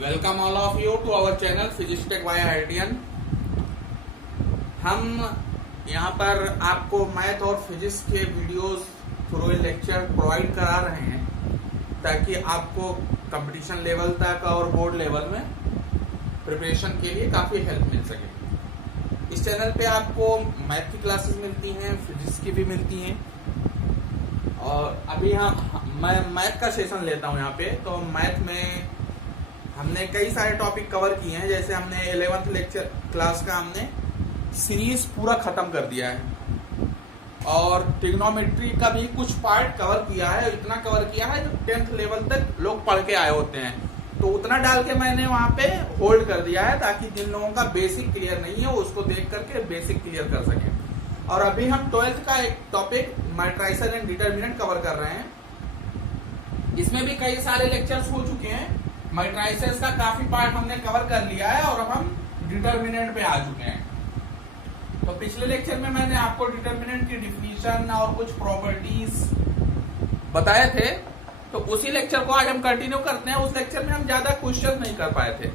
Welcome all of you to our channel physics tech by IITian. हम यहाँ पर आपको मैथ और फिजिक्स के वीडियोस थ्रू लेक्चर प्रोवाइड करा रहे हैं ताकि आपको कंपटीशन लेवल तक और बोर्ड लेवल में प्रिपरेशन के लिए काफ़ी हेल्प मिल सके। इस चैनल पे आपको मैथ की क्लासेस मिलती हैं, फिजिक्स की भी मिलती हैं। और अभी मैं मैथ का सेशन लेता हूँ यहाँ पे। तो मैथ में हमने कई सारे टॉपिक कवर किए हैं। जैसे हमने 11th लेक्चर क्लास का हमने सीरीज पूरा खत्म कर दिया है और ट्रिग्नोमेट्री का भी कुछ पार्ट कवर किया है। इतना कवर किया है जो 10th लेवल तक लोग पढ़ के आए होते हैं, तो उतना डाल के मैंने वहां पे होल्ड कर दिया है ताकि जिन लोगों का बेसिक क्लियर नहीं है वो उसको देख करके बेसिक क्लियर कर सके। और अभी हम 12th का एक topic matrices and determinant cover कर रहे हैं। इसमें भी कई सारे लेक्चर्स हो चुके हैं। मैट्रिसेस का काफी पार्ट हमने कवर कर लिया है और अब हम डिटरमिनेंट पे आ चुके हैं। तो पिछले लेक्चर में मैंने आपको डिटरमिनेंट की डिफिनीशन और कुछ प्रॉपर्टीज बताए थे, तो उसी लेक्चर को आज हम कंटिन्यू करते हैं। उस लेक्चर में हम ज्यादा क्वेश्चन नहीं कर पाए थे,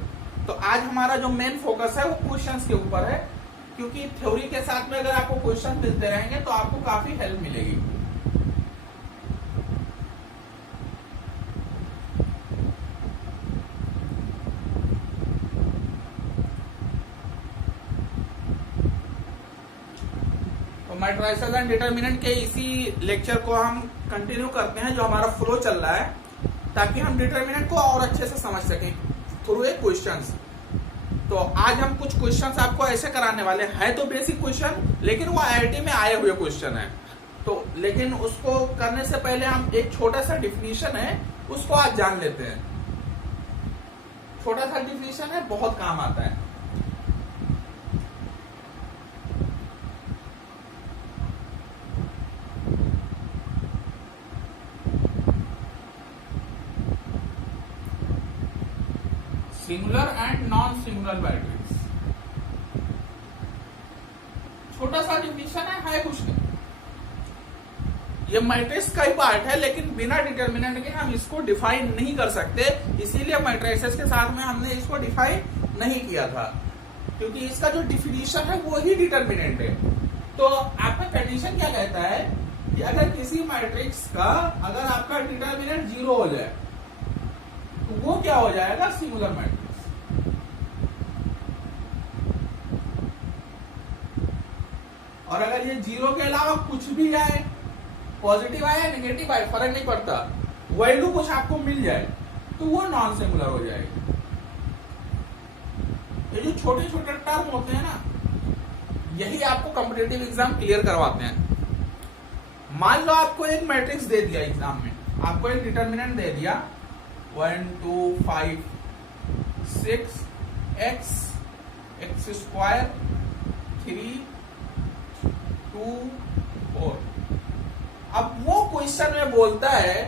तो आज हमारा जो मेन फोकस है वो क्वेश्चंस के ऊपर है, क्योंकि थ्योरी के साथ में अगर आपको क्वेश्चन मिलते रहेंगे तो आपको काफी हेल्प मिलेगी। मैट्रिसेस एंड डिटरमिनेंट के इसी लेक्चर को हम कंटिन्यू करते हैं जो हमारा फ्लो चल रहा है, ताकि हम डिटरमिनेंट को और अच्छे से समझ सकें थ्रू ए क्वेश्चंस। तो आज हम कुछ क्वेश्चंस आपको ऐसे कराने वाले हैं, तो बेसिक क्वेश्चन, लेकिन वो आईआईटी में आए हुए क्वेश्चन है। तो लेकिन उसको करने से पहले हम एक छोटा सा डिफिनीशन है उसको आज जान लेते हैं। छोटा सा डिफिनीशन है, बहुत काम आता है। Singular and non singular matrix. छोटा सा डिफिनीशन है कुछ नहीं। ये मैट्रिक्स का ही पार्ट है, लेकिन बिना डिटरमिनेंट के हम इसको डिफाइन नहीं कर सकते। इसीलिए मैट्रिसेस के साथ में हमने इसको डिफाइन नहीं किया था, क्योंकि इसका जो डिफिनीशन है वो ही डिटरमिनेंट है। तो आपका कंडीशन क्या कहता है कि अगर किसी मैट्रिक्स का अगर आपका डिटरमिनेंट 0 हो जाए तो वो क्या हो जाएगा? Singular matrix. और अगर ये 0 के अलावा कुछ भी आए, पॉजिटिव आए या नेगेटिव आए, फर्क नहीं पड़ता, वैल्यू कुछ आपको मिल जाए तो वो नॉन सिंगुलर हो जाएगी। ये जो छोटे छोटे टर्म होते हैं ना, यही आपको कॉम्पिटिटिव एग्जाम क्लियर करवाते हैं। मान लो आपको एक मैट्रिक्स दे दिया एग्जाम में, आपको एक डिटरमिनेंट दे दिया 1 2 5 6 x स्क्वायर 3 2 4। अब वो क्वेश्चन में बोलता है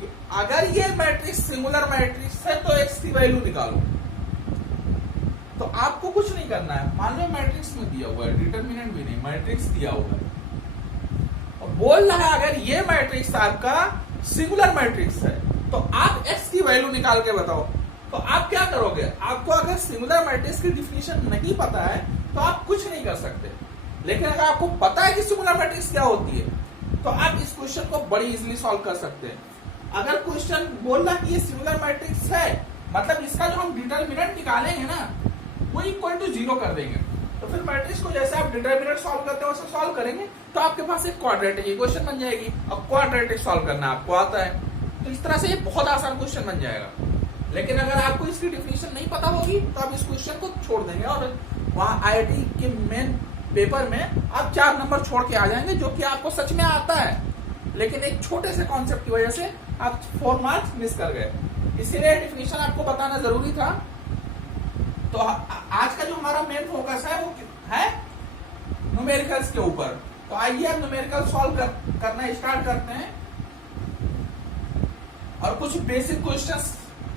कि अगर ये मैट्रिक्स सिंगुलर मैट्रिक्स है तो x की वैल्यू निकालो। तो आपको कुछ नहीं करना है। मान लो मैट्रिक्स में दिया हुआ है, डिटरमिनेंट भी नहीं, मैट्रिक्स दिया हुआ है और बोल रहा है अगर ये मैट्रिक्स आपका सिंगुलर मैट्रिक्स है तो आप x की वैल्यू निकाल के बताओ। तो आप क्या करोगे? आपको अगर सिंगुलर मैट्रिक्स की डिफिनीशन नहीं पता है तो आप कुछ नहीं कर सकते, लेकिन अगर आपको पता है कि सिंगुलर मैट्रिक्स क्या होती है तो आप इस क्वेश्चन को बड़ी इजीली सॉल्व कर सकते हैं। अगर क्वेश्चन बोल रहा कि ये सिंगुलर मैट्रिक्स है, मतलब इसका जो हम डिटरमिनेंट निकालेंगे ना वो इक्वल टू 0 कर देंगे। तो फिर मैट्रिक्स को जैसे आप डिटरमिनेंट सॉल्व करते हैं वैसे सॉल्व करेंगे तो आपके पास एक क्वाड्रेटिक इक्वेशन बन जाएगी। अब क्वाड्रेटिक सॉल्व करना आपको आता है, तो इस तरह से ये बहुत आसान क्वेश्चन बन जाएगा। लेकिन अगर आपको इसकी डिफिनीशन नहीं पता होगी तो आप इस क्वेश्चन को छोड़ देंगे और वहां आईआईटी के मेन पेपर में आप 4 नंबर छोड़ के आ जाएंगे, जो कि आपको सच में आता है, लेकिन एक छोटे से कॉन्सेप्ट की वजह से आप 4 मार्क्स मिस कर गए। इसीलिए डिफिनीशन आपको बताना जरूरी था। तो आज का जो हमारा मेन फोकस है वो है न्यूमेरिकल्स के ऊपर। तो आइए अब न्यूमेरिकल सॉल्व करना स्टार्ट करते हैं और कुछ बेसिक क्वेश्चंस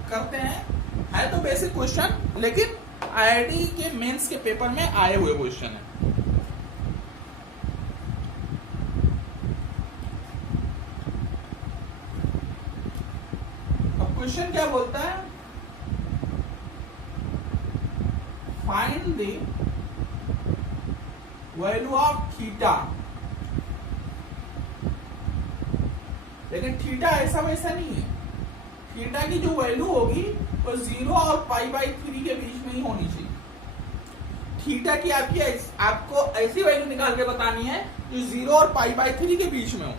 करते हैं। है तो बेसिक क्वेश्चन, लेकिन आईआईटी के मेंस के पेपर में आए हुए क्वेश्चन है। अब क्वेश्चन क्या बोलता है? Find the value of theta. लेकिन थीटा ऐसा वैसा नहीं है, थीटा की जो वैल्यू होगी वो 0 और π/3 के बीच में ही होनी चाहिए। थीटा की आपको ऐसी वैल्यू निकाल के बतानी है जो 0 और π/3 के बीच में हो।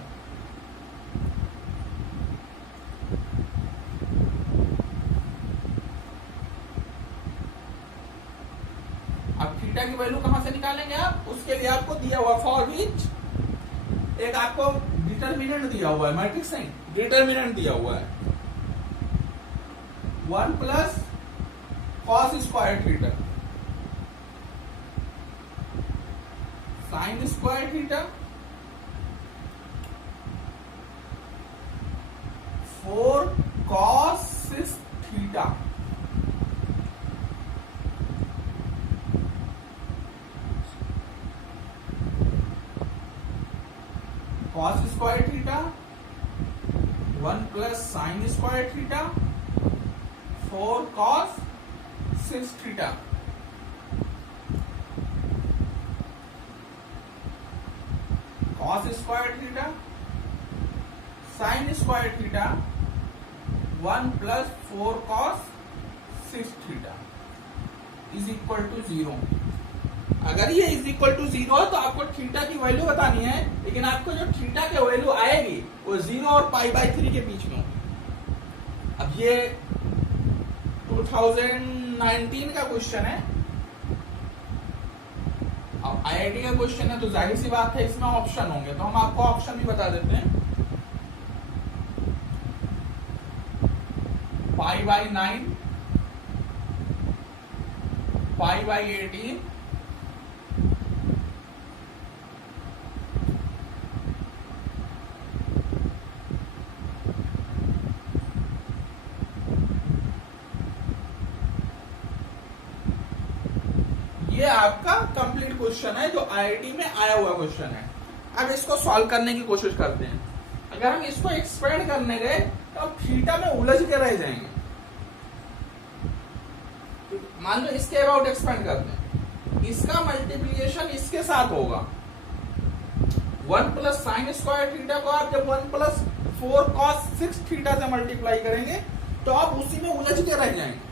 अब थीटा की वैल्यू कहां से निकालेंगे आप, उसके लिए आपको दिया हुआ फॉर विच एक आपको डिटर्मिनेंट दिया हुआ है, मैट्रिक्स नहीं, डिटर्मिनेंट दिया हुआ है 1 plus cos square theta sine square theta 4 cos theta cos square theta 1 plus sine square theta 4 cos 6 theta. Cos square theta sine square theta 1 plus 4 cos 6 theta is equal to 0। अगर ये is equal to 0 है तो आपको theta की value बतानी है, लेकिन आपको जो थीटा की वैल्यू आएगी वो 0 और π/3 के बीच में होगी। अब ये 2019 का क्वेश्चन है, अब IIT का क्वेश्चन है तो जाहिर सी बात है इसमें ऑप्शन होंगे, तो हम आपको ऑप्शन भी बता देते हैं। π/9 π/18 ये आपका कंप्लीट क्वेश्चन है जो IIT में आया हुआ क्वेश्चन है। अब इसको सॉल्व करने की कोशिश करते हैं। अगर हम इसको एक्सपेंड करने गए तो हम थीटा में उलझ के रह जाएंगे। मान लो इसके अबाउट एक्सपेंड करते हैं, इसका मल्टीप्लीकेशन इसके साथ होगा 1 प्लस साइन स्क्वायर थीटा को आप जब 1 प्लस 4 कॉस 6 थीटा से मल्टीप्लाई करेंगे तो आप उसी में उलझ के रह जाएंगे।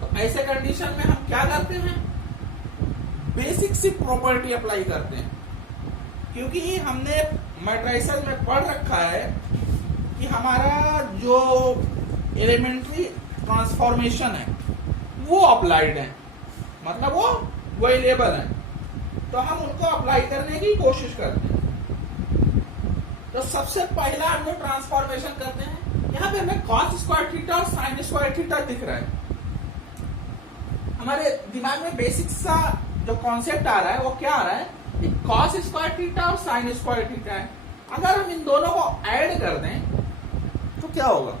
तो ऐसे कंडीशन में हम क्या करते हैं, बेसिक सी प्रॉपर्टी अप्लाई करते हैं, क्योंकि हमने मैट्रिसेस में पढ़ रखा है कि हमारा जो एलिमेंट्री ट्रांसफॉर्मेशन है वो अप्लाइड है, मतलब वो वेरिएबल है, तो हम उनको अप्लाई करने की कोशिश करते हैं। तो सबसे पहला हम लोग ट्रांसफॉर्मेशन करते हैं। यहाँ पे हमें कॉस स्क्वायर थीटा और साइन स्क्वायर थीटा दिख रहा है। हमारे दिमाग में बेसिक सा जो कॉन्सेप्ट आ रहा है वो क्या आ रहा है कि कॉस स्क्वायर थीटा और साइन स्क्वायर थीटा है। अगर हम इन दोनों को ऐड कर दें तो क्या होगा,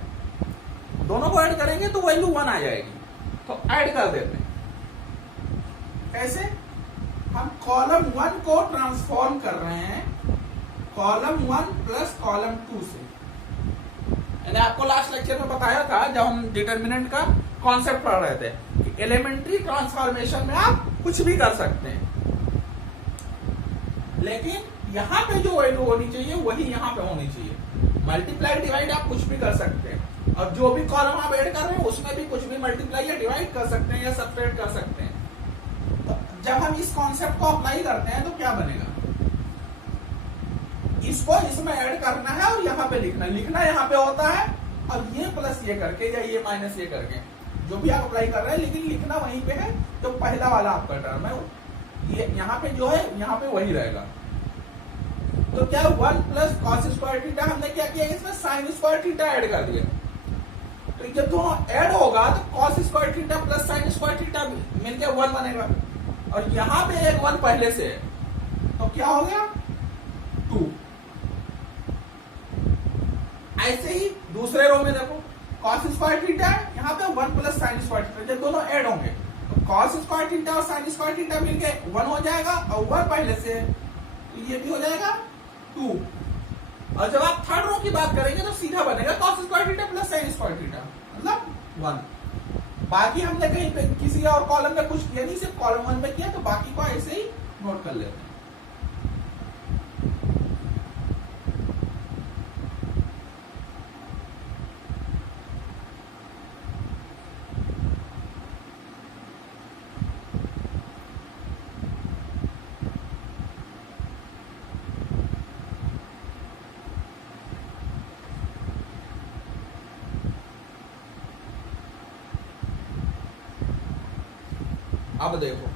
दोनों को ऐड करेंगे तो वैल्यू 1 आ जाएगी, तो ऐड कर देते हैं। कैसे, हम कॉलम 1 को ट्रांसफॉर्म कर रहे हैं कॉलम 1 प्लस कॉलम 2 से। मैंने आपको लास्ट लेक्चर में बताया था जब हम डिटर्मिनेंट का कॉन्सेप्ट पढ़ रहे थे कि एलिमेंट्री ट्रांसफॉर्मेशन में आप कुछ भी कर सकते हैं, लेकिन यहाँ पे जो वैल्यू होनी चाहिए वही यहाँ पे होनी चाहिए। मल्टीप्लाई डिवाइड आप कुछ भी कर सकते हैं, और जो भी कॉलम आप ऐड कर रहे हैं उसमें भी कुछ भी मल्टीप्लाई या डिवाइड कर सकते हैं या सब्ट्रैक्ट कर सकते हैं। तो जब हम इस कॉन्सेप्ट को अप्लाई करते हैं तो क्या बनेगा, इसको इसमें ऐड करना है और यहाँ पे लिखना यहाँ पे होता है, और ये प्लस ये करके या ये माइनस ये करके जो भी आप अप्लाई कर रहे हैं, लेकिन लिखना वहीं पे है जो पहला वाला आपका टर्म है, ये यहाँ पे जो है यहाँ पे वही रहेगा। तो क्या 1 प्लस कॉस स्क्वायर थीटा, हमने क्या किया इसमें साइन स्क्वायर थीटा ऐड कर दिया, तो जब दोनों ऐड होगा तो cos square theta plus sine square theta मिलकर 1 बनेगा, और यहाँ पे एक 1 पहले से है, तो क्या हो गया 2। ऐसे ही दूसरे रो में देखो कॉस स्क्वायर थीटा है, यहाँ पे 1 प्लस साइन स्क्वायर थीटा, जब दोनों ऐड होंगे तो कॉस स्क्वायर थीटा और साइन स्क्वायर थीटा मिलके 1 हो जाएगा, और 1 पहले से है तो ये भी हो जाएगा 2। और जब आप थर्ड रो की बात करेंगे तो सीधा बनेगा cos square theta plus sine square theta मतलब 1। बाकी हमने कहीं पे किसी और कॉलम में कुछ किया नहीं, सिर्फ कॉलम 1 में किया, तो बाकी को ऐसे ही नोट कर लेते हैं। अब देखो,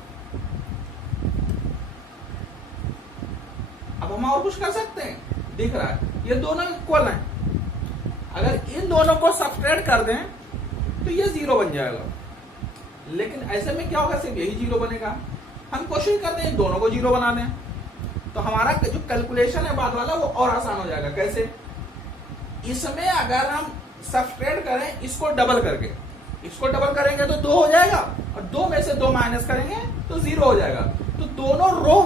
अब हम और कुछ कर सकते हैं, दिख रहा है ये दोनों इक्वल हैं। अगर इन दोनों को सब्ट्रैक्ट कर दें तो ये 0 बन जाएगा, लेकिन ऐसे में क्या होगा, सिर्फ यही 0 बनेगा। हम कोशिश करते हैं इन दोनों को 0 बना दें, तो हमारा जो कैलकुलेशन है बाद वाला वो और आसान हो जाएगा। कैसे? इसमें अगर हम सब्ट्रैक्ट करें इसको डबल करके, इसको डबल करेंगे तो 2 हो जाएगा, और 2 में से 2 माइनस करेंगे तो 0 हो जाएगा। तो दोनों रो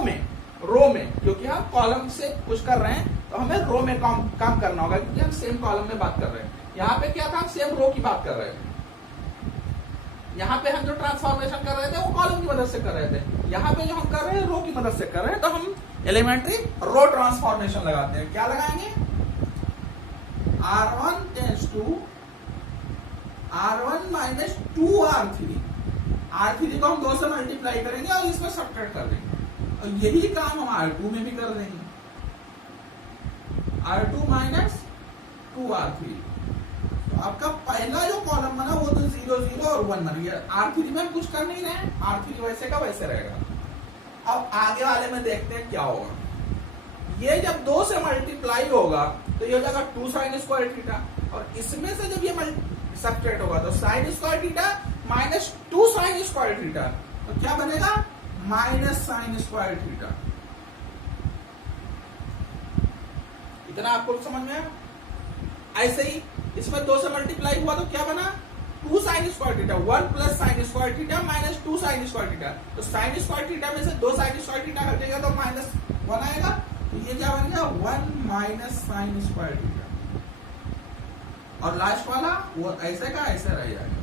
में क्योंकि हम कॉलम से कुछ कर रहे हैं तो हमें रो में काम करना होगा, क्योंकि हम सेम कॉलम में बात कर रहे हैं। यहाँ पे क्या था, हम सेम रो की बात कर रहे थे। यहाँ पे हम जो ट्रांसफॉर्मेशन कर रहे थे वो कॉलम की मदद से कर रहे थे, यहाँ पे जो हम कर रहे हैं रो की मदद से कर रहे हैं। तो हम एलिमेंट्री रो ट्रांसफॉर्मेशन लगाते हैं। क्या लगाएंगे? R1 tends to R1 minus 2R3। R3 को हम 2 से मल्टीप्लाई करेंगे और इसमें सब्ट्रैक्ट कर देंगे, और यही काम हम R2 में भी कर देंगे। R2 minus 2R3। तो आपका पहला जो कॉलम बना वो तो 0 0 और 1 बन गया। R3 में हम कुछ कर नहीं रहे, R3 वैसे का वैसे रहेगा। अब आगे वाले में देखते हैं क्या होगा। ये जब 2 से मल्टीप्लाई होगा तो ये हो जाएगा 2 साइन स्क्वायर थीटा, और इसमें से जब ये सब्ट्रैक्ट होगा तो sign square theta minus 2 sine square theta, तो क्या बनेगा? Minus sign square theta. इतना आपको समझ में आया? ऐसे ही इसमें 2 से मल्टीप्लाई हुआ तो क्या बना? 2 sine square theta, 1 plus sine square theta minus 2 sine square theta. तो साइन स्क्वायर थीटा में से 2 साइन स्क्वायर थीटा हटेगा तो माइनस 1 आएगा, तो ये क्या बनेगा? 1 माइनस साइन स्क्वायर थीटा। और लास्ट वाला वो ऐसे का ऐसे रह जाएगा।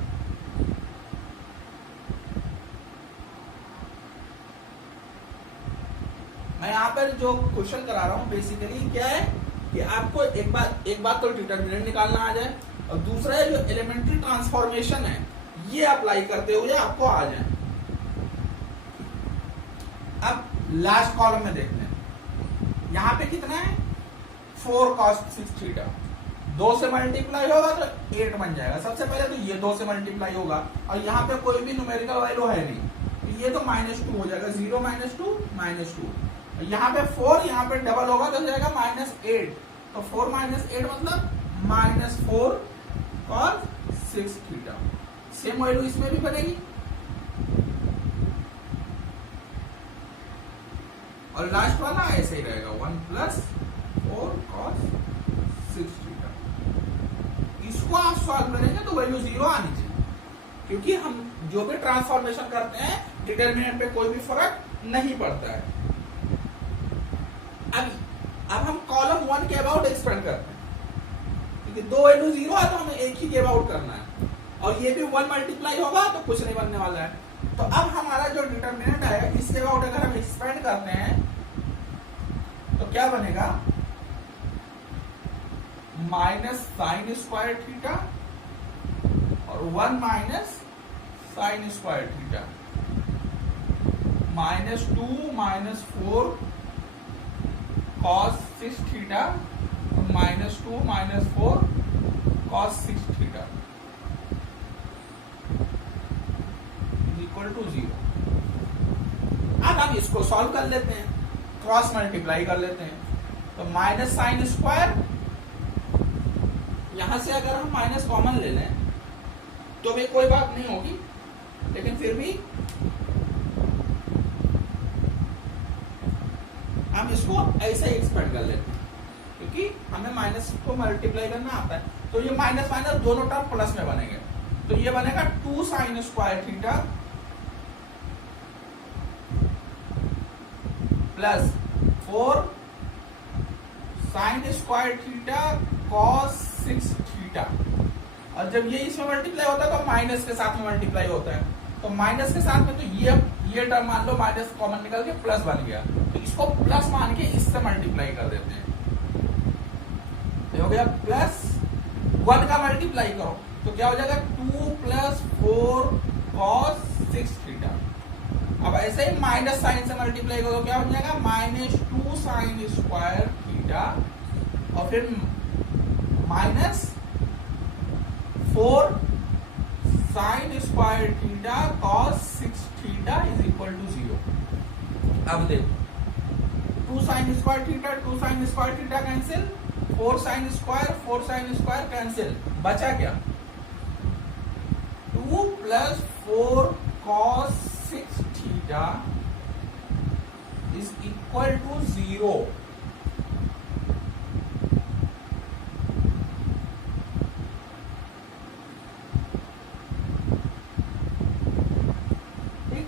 मैं यहाँ पर जो क्वेश्चन करा रहा हूँ बेसिकली क्या है कि आपको एक बात तो डिटरमिनेंट निकालना आ जाए, और दूसरा है जो एलिमेंट्री ट्रांसफॉर्मेशन है ये अप्लाई करते हुए आपको आ जाए। अब लास्ट कॉलम में देखते हैं, यहाँ पे कितना है? 4 cos 6 थीटा। 2 से मल्टीप्लाई होगा तो 8 बन जाएगा। सबसे पहले तो ये 2 से मल्टीप्लाई होगा, और यहाँ पे कोई भी न्यूमेरिकल वैल्यू है नहीं, तो ये तो -2 हो जाएगा। 0 - 2 -2। यहाँ पे 4 यहाँ पे डबल होगा तो हो जाएगा -8। तो 4 - 8 मतलब -4 cos 6 थीटा। सेम वैल्यू इसमें भी बनेगी, और लास्ट वाला ऐसे ही रहेगा 1 + 4 cos 6 थीटा। इसको आप सॉल्व करेंगे तो वैल्यू 0 आनी चाहिए, क्योंकि हम जो भी ट्रांसफॉर्मेशन करते हैं डिटरमिनेंट पे कोई भी फर्क नहीं पड़ता है। अब हम कॉलम 1 के अबाउट एक्सपेंड करते हैं, क्योंकि 2 वैल्यू 0 है तो हमें एक ही के अबाउट करना है, और ये भी 1 मल्टीप्लाई होगा तो कुछ नहीं बनने वाला है। तो अब हमारा जो डिटरमिनेंट है इसके अबाउट अगर हम एक्सपेंड करते हैं तो क्या बनेगा? माइनस साइन स्क्वायर थीटा और 1 minus sign square theta, -2 - 4 cos 6 theta और -2 - 4 cos 6 थीटा इक्वल टू 0। अब हम इसको सॉल्व कर लेते हैं, क्रॉस मल्टीप्लाई कर लेते हैं। तो माइनस साइन स्क्वायर, यहां से अगर हम माइनस कॉमन ले लें तो भी कोई बात नहीं होगी, लेकिन फिर भी हम इसको ऐसे ही एक्सपेंड कर लेते हैं, क्योंकि हमें माइनस को मल्टीप्लाई करना आता है। तो ये माइनस माइनस दोनों टर्म प्लस में बनेंगे, तो ये बनेगा 2 sine square theta plus 4 sine square theta cos 6 theta. और जब ये इसमें मल्टीप्लाई होता है तो माइनस के साथ में मल्टीप्लाई होता है, तो माइनस के साथ में तो ये टर्म मान लो माइनस कॉमन निकल के प्लस बन गया, तो इसको प्लस मान के इससे मल्टीप्लाई कर देते हैं, तो हो गया प्लस 1 का मल्टीप्लाई करो तो क्या हो जाएगा 2 प्लस 4 cos 6 थीटा। अब ऐसे ही माइनस साइन से मल्टीप्लाई करो तो क्या हो जाएगा -2 साइन स्क्वायर थीटा और फिर minus 4 sine square theta cos 6 theta is equal to 0। अब देखो 2 sine square theta cancel, 4 sine square cancel, बचा क्या 2 plus 4 cos 6 theta is equal to 0। ठीक,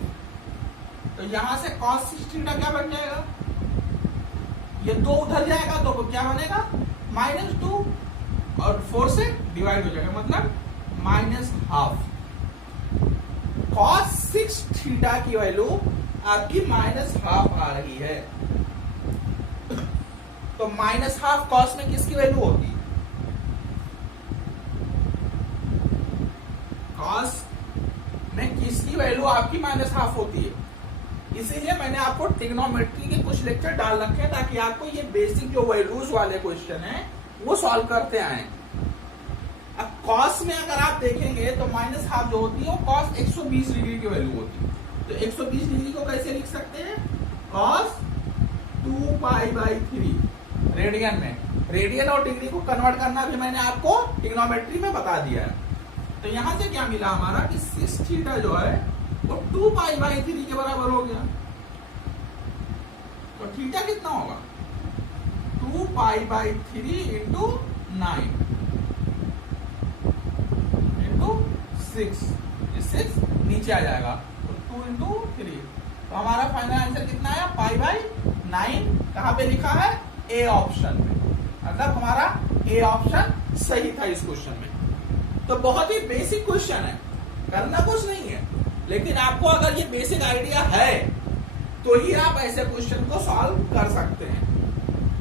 तो यहां से cos 6 थीटा क्या बन जाएगा, ये 2 उधर जाएगा तो क्या बनेगा -2 और 4 से डिवाइड हो जाएगा, मतलब -12। cos 6 थीटा की वैल्यू आपकी -12 आ रही है, तो -12 cos में किसकी वैल्यू होगी, cos में किसकी वैल्यू आपकी -12 होती है। इसीलिए मैंने आपको ट्रिग्नोमेट्री के कुछ लेक्चर डाल रखे हैं ताकि आपको ये बेसिक जो वैल्यूज वाले क्वेश्चन है वो सॉल्व करते आए। अब cos में अगर आप देखेंगे तो -12 जो होती है वो cos 120 डिग्री की वैल्यू होती है, तो 120 डिग्री को कैसे लिख सकते हैं cos 2π/3 रेडियन में, रेडियन और डिग्री को कन्वर्ट करना भी मैंने आपको ट्रिग्नोमेट्री में बता दिया है। तो यहां से क्या मिला हमारा कि 6 थीटा जो है वो 2π/3 के बराबर हो गया, तो थीटा कितना होगा 2π/3 इंटू 9 इंटू 6, 6 नीचे आ जाएगा तो 2 इंटू 3, तो हमारा फाइनल आंसर कितना आया π/9। कहां पे लिखा है ए ऑप्शन में, मतलब हमारा ए ऑप्शन सही था इस क्वेश्चन में। तो बहुत ही बेसिक क्वेश्चन है, करना कुछ नहीं है, लेकिन आपको अगर ये बेसिक आइडिया है तो ही आप ऐसे क्वेश्चन को सॉल्व कर सकते हैं।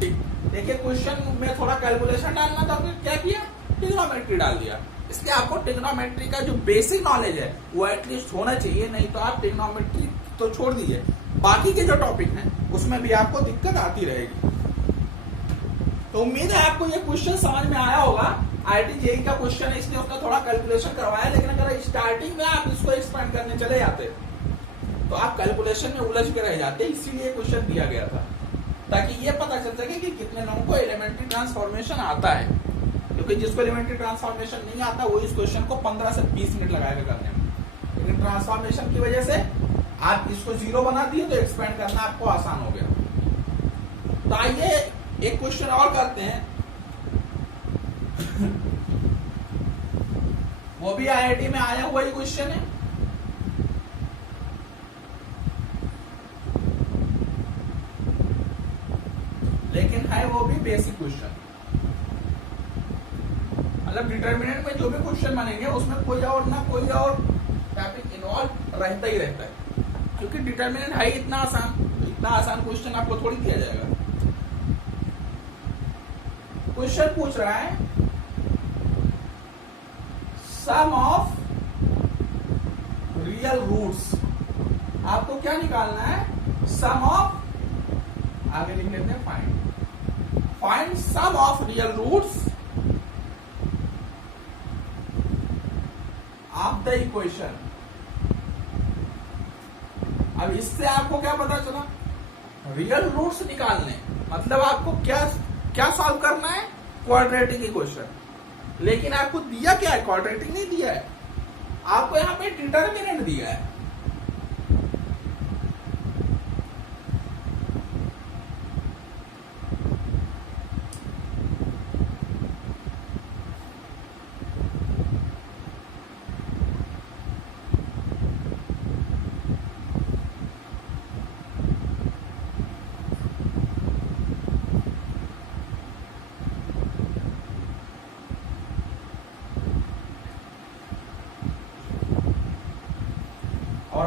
ठीक, देखिए क्वेश्चन में थोड़ा कैलकुलेशन डालना था, फिर क्या किया ट्रिग्नोमेट्री डाल दिया, इसलिए आपको ट्रिग्नोमेट्री का जो बेसिक नॉलेज है वो एटलीस्ट होना चाहिए, नहीं तो आप ट्रिग्नोमेट्री तो छोड़ दीजिए, बाकी के जो टॉपिक हैं उसमें भी आपको दिक्कत आती रहेगी। तो उम्मीद है आपको ये क्वेश्चन समझ में आया होगा। IIT JEE का क्वेश्चन है इसलिए उसका थोड़ा कैलकुलेशन करवाया, लेकिन अगर स्टार्टिंग में आप इसको एक्सपेंड करने चले जाते तो आप कैलकुलेशन में उलझ के रह जाते, इसीलिए क्वेश्चन दिया गया था ताकि ये पता चल सके कि कितने लोगों को एलिमेंट्री ट्रांसफॉर्मेशन आता है, क्योंकि जिसको एलिमेंट्री ट्रांसफॉर्मेशन नहीं आता वो इस क्वेश्चन को 15 से 20 मिनट लगाएगा करने में, लेकिन ट्रांसफॉर्मेशन की वजह से आप इसको 0 बना दिए तो एक्सपेंड करना आपको आसान हो गया। तो आइए एक क्वेश्चन और करते हैं, वो भी IIT में आया हुआ ही क्वेश्चन है। लेकिन है वो भी बेसिक क्वेश्चन, मतलब डिटर्मिनेंट में जो भी क्वेश्चन बनेंगे उसमें कोई और ना कोई और टॉपिक इन्वॉल्व रहता ही रहता है, क्योंकि डिटर्मिनेंट है इतना आसान क्वेश्चन आपको थोड़ी दिया जाएगा। क्वेश्चन पूछ रहा है सम ऑफ रियल रूट्स, आपको क्या निकालना है सम ऑफ, आगे लिख लेते हैं find sum of real roots of the equation. अब इससे आपको क्या पता चला, रियल रूट्स निकालने मतलब आपको क्या सॉल्व करना है क्वाड्रेटिक इक्वेशन, लेकिन आपको दिया क्या है क्वाड्रेटिक नहीं दिया है, आपको यहां पे डिटर्मिनेंट दिया है।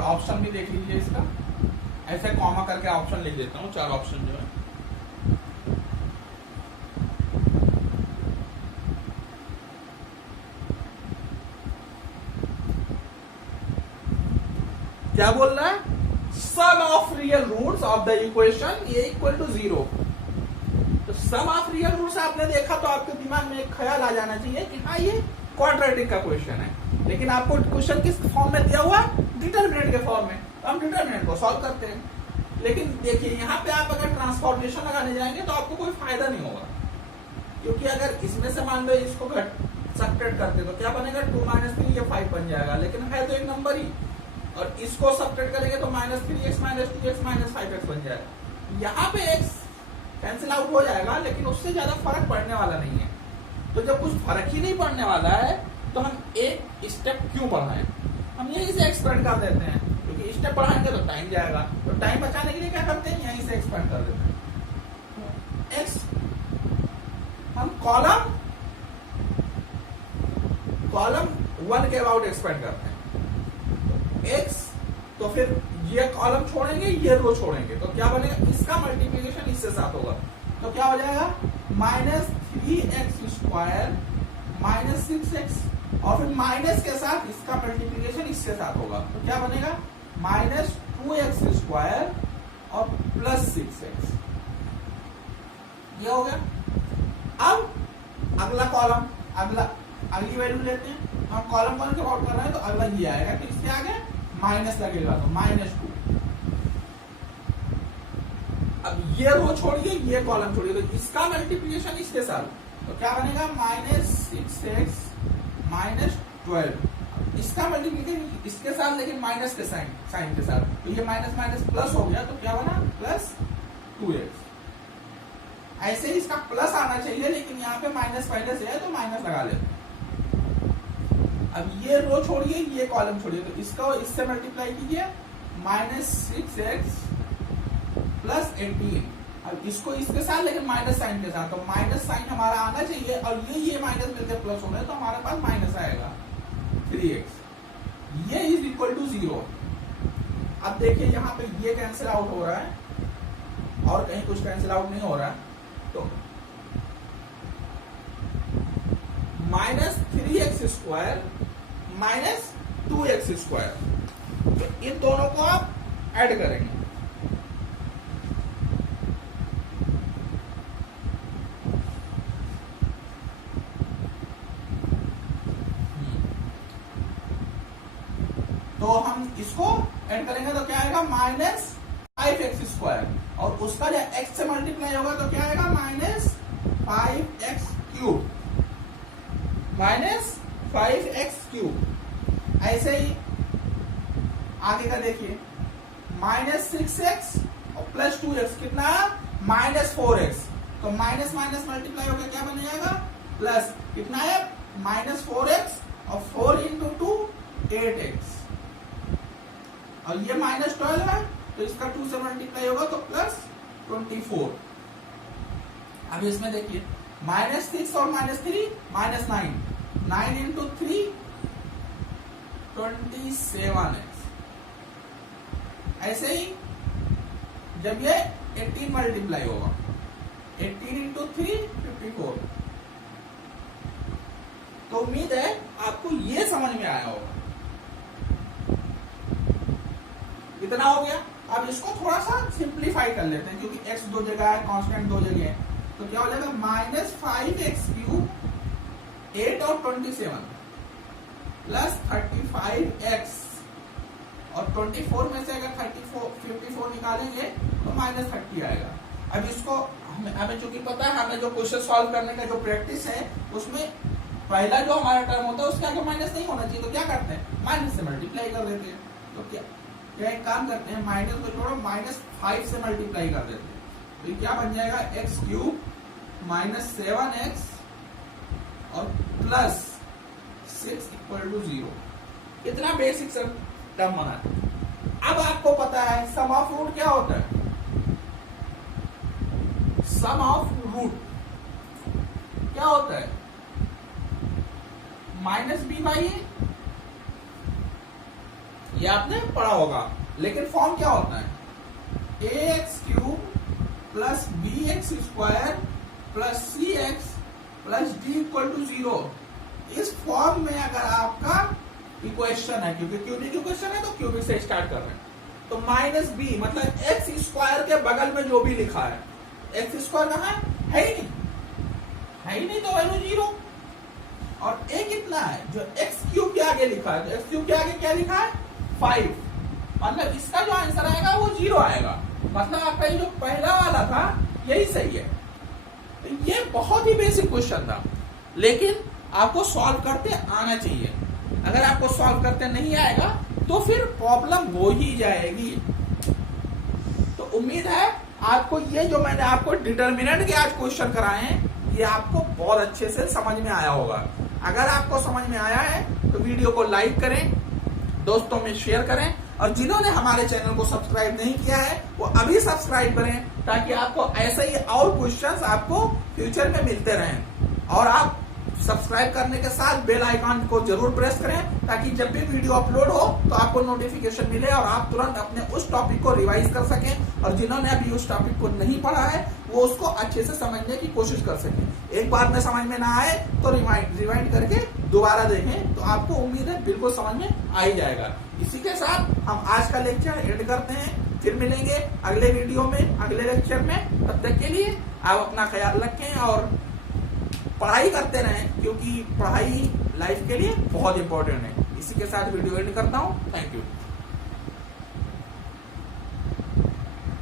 ऑप्शन भी देख लीजिए इसका, ऐसे कॉमा करके ऑप्शन लिख देता हूँ, 4 ऑप्शन जो है। क्या बोल रहा है? Sum of real roots of the equation A equal to 0। तो सम ऑफ रियल रूट्स आपने देखा तो आपके दिमाग में एक ख्याल आ जाना चाहिए कि हाँ ये क्वाड्रेटिक का क्वेश्चन है, लेकिन आपको क्वेश्चन किस फॉर्म में दिया हुआ? डिटरमिनेंट के फॉर्म में। तो हम डिटरमिनेंट को सॉल्व करते हैं, लेकिन देखिए यहाँ पे आप अगर ट्रांसफॉर्मेशन लगाने जाएंगे तो आपको कोई फायदा नहीं होगा, क्योंकि अगर इसमें से मान लो इसको घट सब्ट्रैक्ट करते तो क्या बनेगा? 2 - 3 ये 5 बन जाएगा, लेकिन है तो एक नंबर ही, और इसको सब्ट्रैक्ट करेंगे तो -3x - 2x - 5x बन जाएगा। यहाँ पे x कैंसिल आउट हो जाएगा, लेकिन उससे ज्यादा फर्क पड़ने वाला नहीं है। तो जब कुछ फर्क ही नहीं पड़ने वाला है तो हम एक स्टेप क्यों बढ़ाएं? हम यहीं से एक्सपेंड कर देते हैं, क्योंकस्टेप बढ़ाएंगे तो टाइम जाएगा, तो टाइम बचाने के लिए क्या करते हैं? यहीं से एक्सपेंड कर देते हैं। एक्स हम कॉलम 1 के अबाउट एक्सपेंड करते हैं। एक्स तो फिर ये कॉलम छोड़ेंगे, ये रो छोड़ेंगे, तो क्या बनेगा? इसका मल्टीप्लीकेशन इससे साथ होगा, तो क्या हो जाएगा? -3x² - 6x, और फिर माइनस के साथ इसका मल्टीप्लीकेशन इससे साथ होगा, तो क्या बनेगा? -2x² और +6x। ये हो गया। अब अगला कॉलम, अगली वैल्यू लेते हैं। हम कॉलम 1 के आउट कर रहे हैं तो अगला ये आएगा, तो इसके आगे माइनस लगेगा, तो -2। अब ये रो छोड़िए, ये कॉलम छोड़िए, तो इसका मल्टीप्लीकेशन इसके साथ, तो क्या बनेगा? -6x - 12। इसका मल्टीप्लीकेशन इसके साथ, लेकिन माइनस के साइन के साथ, तो ये माइनस माइनस प्लस हो गया, तो क्या बना? +2x। ऐसे ही इसका प्लस आना चाहिए, लेकिन यहाँ पे माइनस पहले से है तो माइनस लगा लेते हैं। अब ये रो छोड़िए, ये कॉलम छोड़िए, तो इसको इससे मल्टीप्लाई कीजिए, -6x + 18। अब इसको इसके साथ, लेकिन माइनस साइन के साथ, तो माइनस साइन हमारा आना चाहिए, और ये माइनस मिलकर प्लस हो रहा है, तो हमारे पास माइनस आएगा 3x। ये इज इक्वल टू 0। अब देखिए यहाँ पे ये कैंसिल आउट हो रहा है, और कहीं कुछ कैंसिल आउट नहीं हो रहा है, तो -3x² - 2x², तो इन दोनों को आप ऐड करेंगे। तो हम इसको ऐड करेंगे तो क्या आएगा? -5x², और उसका जब x से मल्टीप्लाई होगा तो क्या आएगा? -5x³ -5x³ ऐसे ही आगे का देखिए, -6x और +2x कितना? -4x। तो माइनस माइनस मल्टीप्लाई होकर क्या बन जाएगा? प्लस। कितना है? -4x, और 4 × 2 8x, और ये -12 है, तो इसका 2 से मल्टीप्लाई होगा तो +24। अब इसमें देखिए, -6 और -3 -9, 9 × 3 27x। ऐसे ही जब ये 18 मल्टीप्लाई होगा, 18 × 3 54। तो उम्मीद है आपको ये समझ में आया होगा। इतना हो गया। अब इसको थोड़ा सा सिंप्लीफाई कर लेते हैं, क्योंकि x 2 जगह है, कांस्टेंट 2 जगह है, तो क्या हो जाएगा? -5x³ 8 और 27 +35x, और 24 में से अगर 54 निकालेंगे तो -30 आएगा। अब इसको हमें चूंकि पता है, हमें जो क्वेश्चन सॉल्व करने का जो प्रैक्टिस है, उसमें पहला जो हमारा टर्म होता है उसके आगे माइनस नहीं होना चाहिए, तो क्या करते हैं? माइनस से मल्टीप्लाई कर देते हैं। तो क्या एक काम करते हैं, माइनस को छोड़ो, -5 से मल्टीप्लाई कर देते हैं, तो क्या बन जाएगा? x³ -7x और +6 = 0। इतना बेसिक सा टर्म बना है। अब आपको पता है सम ऑफ रूट क्या होता है? सम ऑफ रूट क्या होता है? -b/a ये आपने पढ़ा होगा। लेकिन फॉर्म क्या होता है, ax³ plus bx² plus cx plus d equal to 0। इस फॉर्म में अगर आपका इक्वेशन है, क्योंकि क्यूबिक इक्वेशन है तो क्यूबिक से स्टार्ट कर रहे हैं, तो -b मतलब x² के बगल में जो भी लिखा है, x² कहाँ है ही नहीं, है ही नहीं, तो वैल्यू 0। और a कितना है, जो x³ के आगे लिखा है, तो x³ के आगे क्या लिखा है 5, मतलब इसका जो आंसर आएगा वो 0 आएगा। मतलब आपका ये जो पहला वाला था यही सही है। तो ये बहुत ही बेसिक क्वेश्चन था, लेकिन आपको सॉल्व करते आना चाहिए। अगर आपको सॉल्व करते नहीं आएगा तो फिर प्रॉब्लम हो ही जाएगी। तो उम्मीद है आपको ये जो मैंने आपको डिटर्मिनेंट के आज क्वेश्चन कराए हैं, ये आपको बहुत अच्छे से समझ में आया होगा। अगर आपको समझ में आया है तो वीडियो को लाइक करें, दोस्तों में शेयर करें, और जिन्होंने हमारे चैनल को सब्सक्राइब नहीं किया है वो अभी सब्सक्राइब करें, ताकि आपको ऐसे ही और क्वेश्चंस आपको फ्यूचर में मिलते रहें। और आप सब्सक्राइब करने के साथ बेल आइकन को जरूर प्रेस करें, ताकि जब भी वीडियो अपलोड हो तो आपको नोटिफिकेशन मिले और आप तुरंत अपने उस टॉपिक को रिवाइज कर सकें। और जिन्होंने अभी उस टॉपिक को नहीं पढ़ा है वो उसको अच्छे से समझने की कोशिश कर सकें। एक बार में समझ में ना आए तो रिवाइंड करके दोबारा देखें, तो आपको उम्मीद है बिल्कुल समझ में आ ही जाएगा। इसी के साथ हम आज का लेक्चर एंड करते हैं। फिर मिलेंगे अगले वीडियो में, अगले लेक्चर में। तब तक के लिए आप अपना ख्याल रखें और पढ़ाई करते रहें, क्योंकि पढ़ाई लाइफ के लिए बहुत इंपॉर्टेंट है। इसी के साथ वीडियो एंड करता हूँ। Thank you.